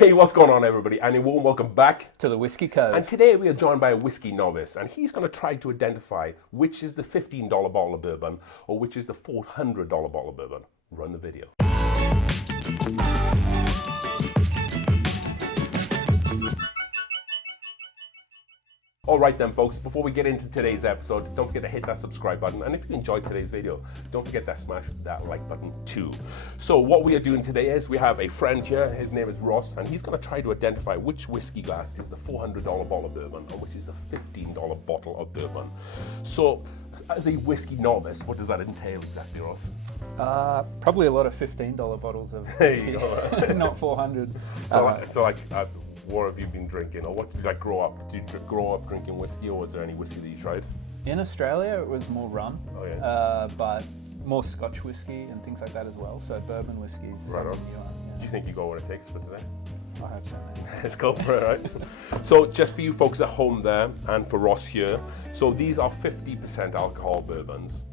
Hey, what's going on, everybody? And a warm welcome back to the Whiskey Cove. And today we are joined by a whiskey novice, and he's going to try to identify which is the $15 bottle of bourbon or which is the $400 bottle of bourbon. Run the video. All right then, folks, before we get into today's episode, don't forget to hit that subscribe button. And if you enjoyed today's video, don't forget to smash that like button too. So what we are doing today is we have a friend here. His name is Ross, and he's going to try to identify which whiskey glass is the $400 bottle of bourbon and which is the $15 bottle of bourbon. So as a whiskey novice, what does that entail exactly, Ross? Probably a lot of $15 bottles of whiskey, not 400. What have you been drinking, or what did you grow up? Did you grow up drinking whiskey, or was there any whiskey that you tried? In Australia, it was more rum, but more Scotch whiskey and things like that as well. So bourbon whiskey is right on. Do you think you got what it takes for today? I hope so. Let's go for it, right? So just for you folks at home there, and for Ross here, so these are 50% alcohol bourbons.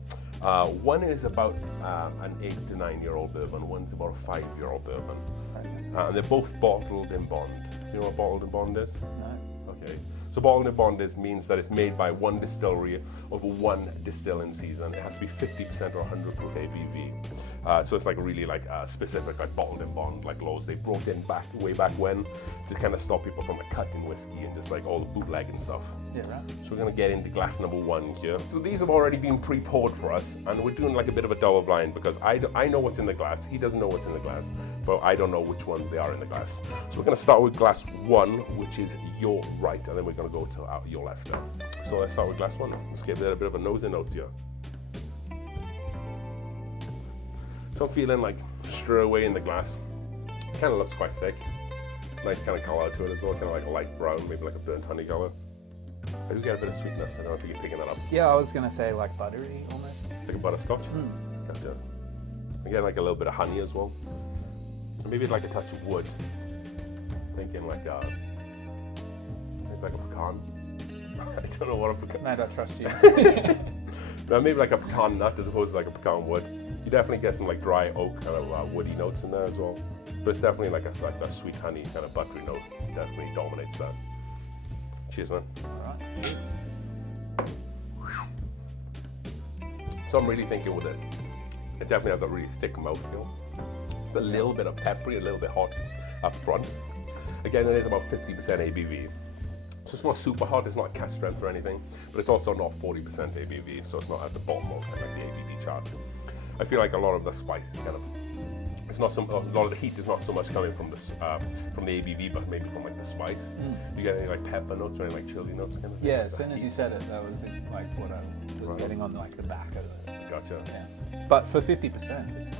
One is about an 8 to 9 year old bourbon, one's about a 5-year-old bourbon. And they're both bottled in bond. Do you know what bottled in bond is? No. Okay. So bottled in bond means that it's made by one distillery over one distilling season. It has to be 50% or 100 proof ABV. So it's really specific, like bottled in bond, like laws they brought in way back when to kind of stop people from cutting whiskey and just all the bootleg and stuff. Yeah, right. So we're gonna get into glass number 1 here. So these have already been pre-poured for us, and we're doing a bit of a double blind because I know what's in the glass. He doesn't know what's in the glass, but I don't know which ones they are in the glass. So we're gonna start with glass 1, which is your right, and then we're gonna go to your left now. So let's start with glass 1. Let's give it a bit of a nose in notes here. So I'm feeling straight away in the glass. Kind of looks quite thick. Nice kind of color to it as well, kind of like a light brown, maybe like a burnt honey color. I do get a bit of sweetness. I don't know if you're picking that up. Yeah, I was gonna say buttery almost. Like a butterscotch? Gotcha. Again, a little bit of honey as well. Maybe a touch of wood. Thinking maybe like a pecan. I don't know what a pecan. No, I don't trust you. No, maybe like a pecan nut as opposed to a pecan wood. You definitely get some dry oak kind of woody notes in there as well. But it's definitely that sweet honey kind of buttery note. Definitely dominates that. Cheers, man. All right. Cheers. So I'm really thinking with this, it definitely has a really thick mouthfeel. It's a little bit of peppery, a little bit hot up front. Again, it is about 50% ABV. So it's not super hot, it's not cask strength or anything, but it's also not 40% ABV, so it's not at the bottom of the ABV charts. I feel like a lot of the spice is a lot of the heat is not so much coming from the ABV, but maybe from the spice. You get any pepper notes or any chili notes kind of thing? Yeah, as soon as you said it, that was what I was getting on the back of it. Gotcha. Yeah. But for 50%, it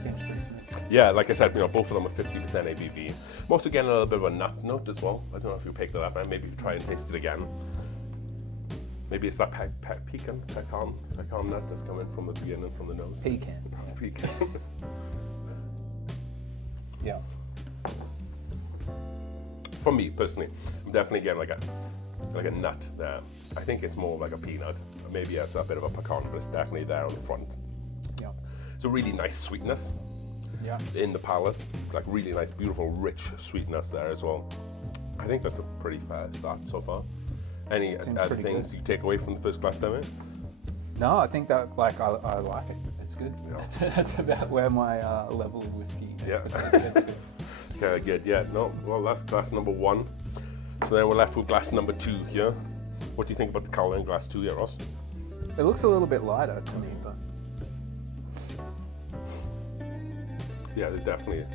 seems pretty smooth. Yeah, like I said, both of them are 50% ABV. I'm also getting a little bit of a nut note as well. I don't know if you picked that up, and maybe if you try and taste it again. Maybe it's that pecan nut that's coming from the beginning, from the nose. Pecan. Pecan. Yeah. For me personally, I'm definitely getting like a nut there. I think it's more like a peanut. Maybe it's a bit of a pecan, but it's definitely there on the front. Yeah. It's a really nice sweetness. Yeah. In the palate, really nice, beautiful, rich sweetness there as well. I think that's a pretty fair start so far. Any other things you take away from the first glass there, mate? No, I think that I like it. It's good. Yeah. That's about where my level of whiskey expertise gets to. Okay, good. Yeah. No. Well, that's glass number 1. So then we're left with glass number 2 here. What do you think about the color in glass 2 here, Ross? It looks a little bit lighter to me, but yeah, there's definitely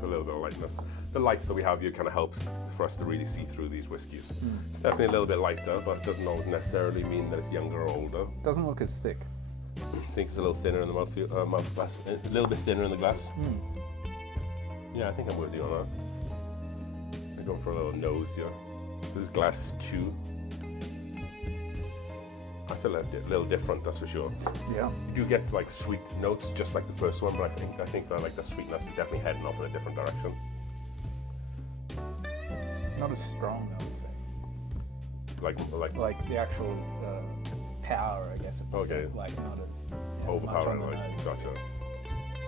a little bit of lightness. The lights that we have here kind of helps for us to really see through these whiskies. It's definitely a little bit lighter, but it doesn't always necessarily mean that it's younger or older. Doesn't look as thick. I think it's a little thinner in the mouth glass, a little bit thinner in the glass. Yeah, I think I'm with you on that. I'm going for a little nose here. This is glass 2. That's a little different, that's for sure. Yeah. You do get sweet notes just like the first one, but I think that the sweetness is definitely heading off in a different direction. Not as strong, I would say. Like the actual power, I guess. Okay. Not as overpowering. Gotcha.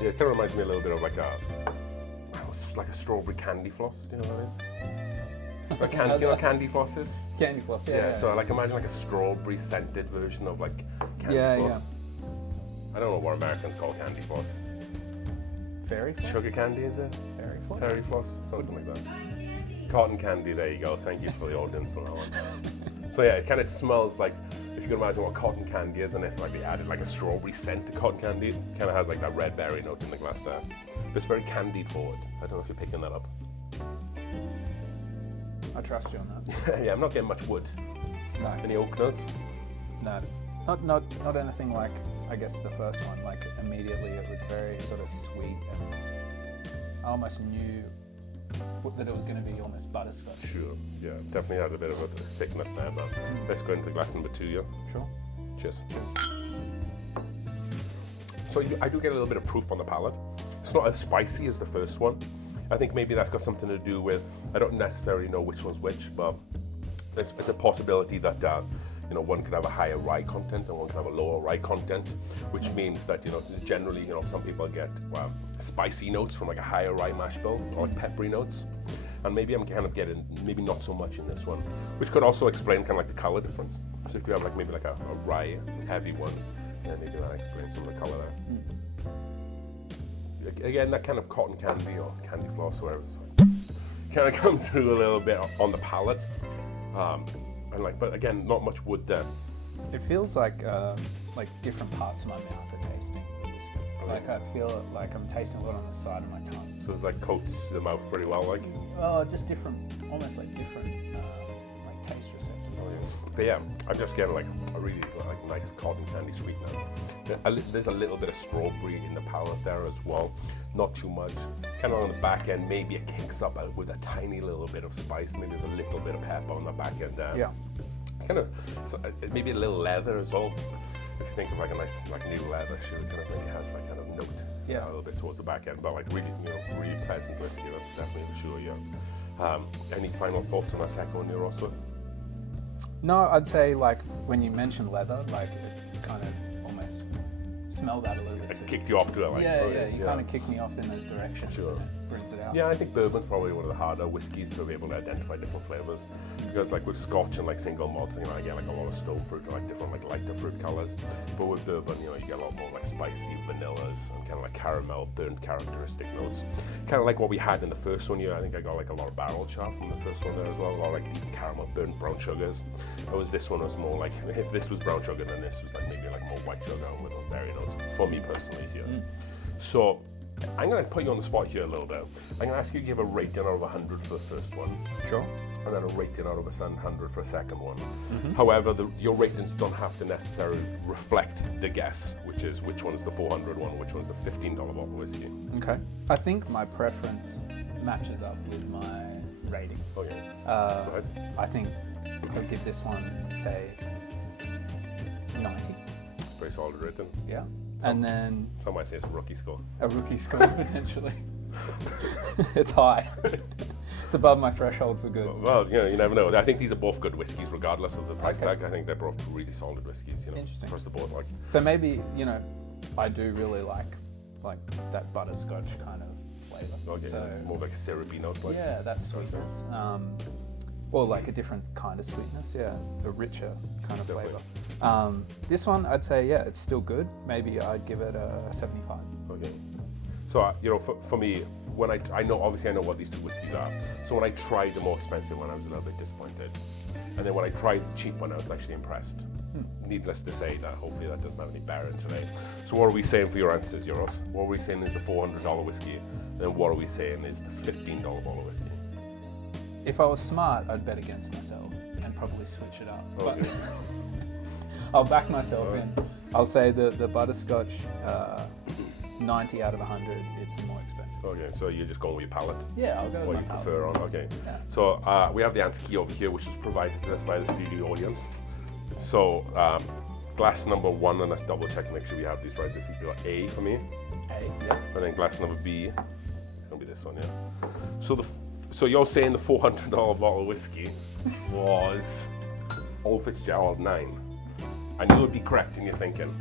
Yeah, it kind of reminds me a little bit of it's like a strawberry candy floss. Do you know what that is? Like candy, you know what candy floss is? Candy floss, Yeah, so like imagine like a strawberry scented version of like candy floss. I don't know what Americans call candy floss. Fairy floss? Sugar candy, is it? Fairy floss? Fairy floss, something like that. Cotton candy, there you go. Thank you for the audience on that one. So yeah, it kind of smells like, if you can imagine what cotton candy is, and if like they added like a strawberry scent to cotton candy, it kind of has like that red berry note in the glass there. But it's very candied forward. I don't know if you're picking that up. I trust you on that. Yeah, I'm not getting much wood. No. Any oak notes? No. Not anything like, I guess, the first one. Like, immediately it was very sort of sweet, and I almost knew that it was going to be almost butterscotch. Sure, yeah, definitely had a bit of a thickness there, but let's go into glass number 2, yeah? Sure. Cheers. So I do get a little bit of proof on the palate. It's not as spicy as the first one. I think maybe that's got something to do with, I don't necessarily know which one's which, but it's a possibility that one can have a higher rye content and one can have a lower rye content, which means that generally some people get spicy notes from like a higher rye mash bill, or like peppery notes, and maybe I'm kind of getting maybe not so much in this one, which could also explain kind of like the color difference. So if you have like maybe like a rye heavy one, then maybe that explains some of the color there. Again, that kind of cotton candy or candy floss or whatever kind of comes through a little bit on the palate. But again, not much wood there. It feels like different parts of my mouth are tasting. Like I feel like I'm tasting a lot on the side of my tongue. So it like coats the mouth pretty well, like. Oh, just different, almost like different like taste receptors. But yeah, I'm just getting like a really like nice cotton candy sweetness. There's a little bit of strawberry in the palate there as well, not too much. Kind of on the back end, maybe it kicks up with a tiny little bit of spice. Maybe there's a little bit of pepper on the back end there. Yeah. Kind of, maybe a little leather as well. If you think of like a nice like new leather, sure, it kind of really has that kind of note. Yeah. A little bit towards the back end, but like really, really pleasant whiskey. That's definitely for sure. Yeah. Any final thoughts on Prosecco and Rosso? No, I'd say like when you mentioned leather, like it kind of almost smelled that a little bit. It kicked you off to it, like. Yeah, you kind of kicked me off in those directions. Sure. And it brings it out. Yeah, I think bourbon's probably one of the harder whiskies to be able to identify different flavors, because like with Scotch and like single malts, I get like a lot of stone fruit and like different like lighter fruit colors. But with bourbon, you get a lot more like spicy vanillas and kind of like caramel, burnt characteristic notes. Kind of like what we had in the first one. I think I got like a lot of barrel chaff from the first one there as well. A lot of like deep caramel, burnt brown sugars. This one was more like, if this was brown sugar, then this was like maybe like more white sugar with those berry notes for me personally here. So I'm going to put you on the spot here a little bit. I'm going to ask you to give a rating out of 100 for the first one. Sure. And then a rating out of 100 for a second one. However, your ratings don't have to necessarily reflect the guess, which is which one's the 400 one, which one's the $15 bottle whiskey. Okay. I think my preference matches up with my rating. Okay. Go ahead. I think I'll give this one, say, 90. Very solid rating. Yeah. And then Some might say it's a rookie score. a rookie score potentially. It's high. It's above my threshold for good. Well, you never know. I think these are both good whiskies, regardless of the price tag. I think they're both really solid whiskies, Interesting. across the board. Like, So maybe, I do really like that butterscotch kind of flavour. okay, So, more like syrupy note. Like. yeah, that sweetness. Or like a different kind of sweetness, yeah, a richer kind of Definitely. flavour. This one, I'd say, yeah, it's still good. Maybe I'd give it a 75. Okay. So, for me, when I know what these two whiskies are. So when I tried the more expensive one, I was a little bit disappointed. And then when I tried the cheap one, I was actually impressed. Needless to say that hopefully that doesn't have any bearing today. So what are we saying for your answers, Euros? What are we saying is the $400 whiskey? And then what are we saying is the $15 bottle whiskey? If I was smart, I'd bet against myself and probably switch it up. Okay. But I'll back myself in. I'll say the butterscotch, 90 out of 100, it's the more expensive. Okay, so you're just going with your palate? Yeah, I'll go What with you my prefer on, okay. Yeah. So we have the answer key over here, which was provided to us by the studio audience. So glass number 1, and let's double check, make sure we have these right. This is A for me. A, yeah. And then glass number B, it's gonna be this one, yeah. So you're saying the $400 bottle of whiskey was Old Fitzgerald 9. I knew it would be correct in your thinking.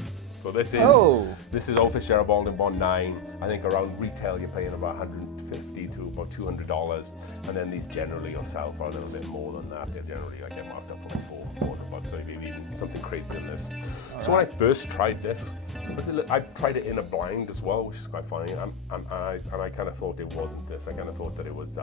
So this is Old Fitzgerald Baldwin Bond 9. I think around retail you're paying about $150 to about $200, and then these generally will sell for a little bit more than that. They generally like get marked up for like $400, so maybe even something crazy in this. So when I first tried this, I tried it in a blind as well, which is quite funny. And I kind of thought it wasn't this. I kind of thought that it was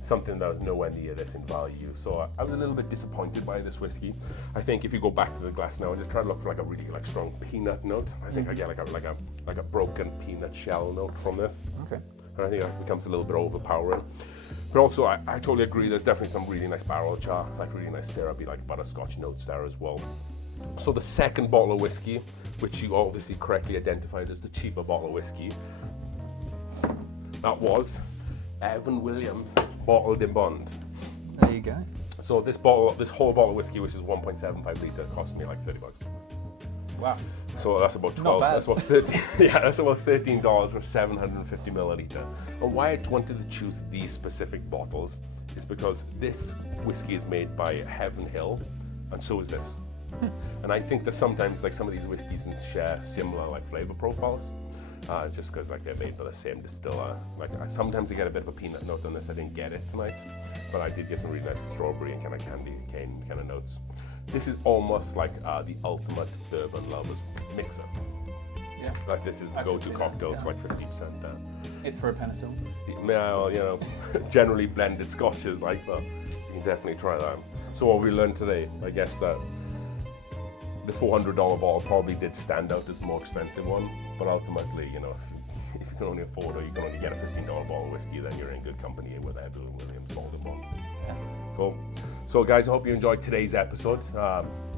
something that was nowhere near this in value. So I was a little bit disappointed by this whiskey. I think if you go back to the glass now and just try to look for like a really like strong peanut note, I think I get like a broken peanut shell note from this. Okay. And I think that becomes a little bit overpowering. But also, I totally agree, there's definitely some really nice barrel char, like really nice syrupy, like butterscotch notes there as well. So the second bottle of whiskey, which you obviously correctly identified as the cheaper bottle of whiskey, that was Evan Williams Bottled in Bond. There you go. So this whole bottle of whiskey, which is 1.75 litre, cost me like $30. Wow. So that's about 12. Not bad. That's about 13. Yeah, that's about $13 for 750 milliliter. And why I wanted to choose these specific bottles is because this whiskey is made by Heaven Hill, and so is this. And I think that sometimes like some of these whiskeys share similar like flavor profiles, just because like they're made by the same distiller. Like sometimes I get a bit of a peanut note on this. I didn't get it tonight, but I did get some really nice strawberry and kind of candy cane kind of notes. This is almost like the ultimate bourbon lovers mixer. Yeah. Like this is the go-to cocktails for like 50% there. It for a penicillin. Now, you know, generally blended scotches like that. You can definitely try that. So what we learned today, I guess that the $400 bottle probably did stand out as the more expensive one, but ultimately, you know, if you can only afford or you can only get a $15 bottle of whiskey, then you're in good company with Evan Williams Bottled in Bond. Yeah. Cool. So guys, I hope you enjoyed today's episode.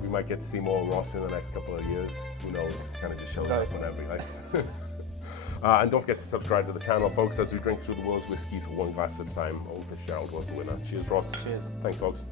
We might get to see more of Ross in the next couple of years. Who knows? Kind of just shows us whenever he likes. And don't forget to subscribe to the channel, folks, as we drink through the world's whiskies one glass at a time. Oh, Fitzgerald was the winner. Cheers, Ross. Cheers. Thanks, folks.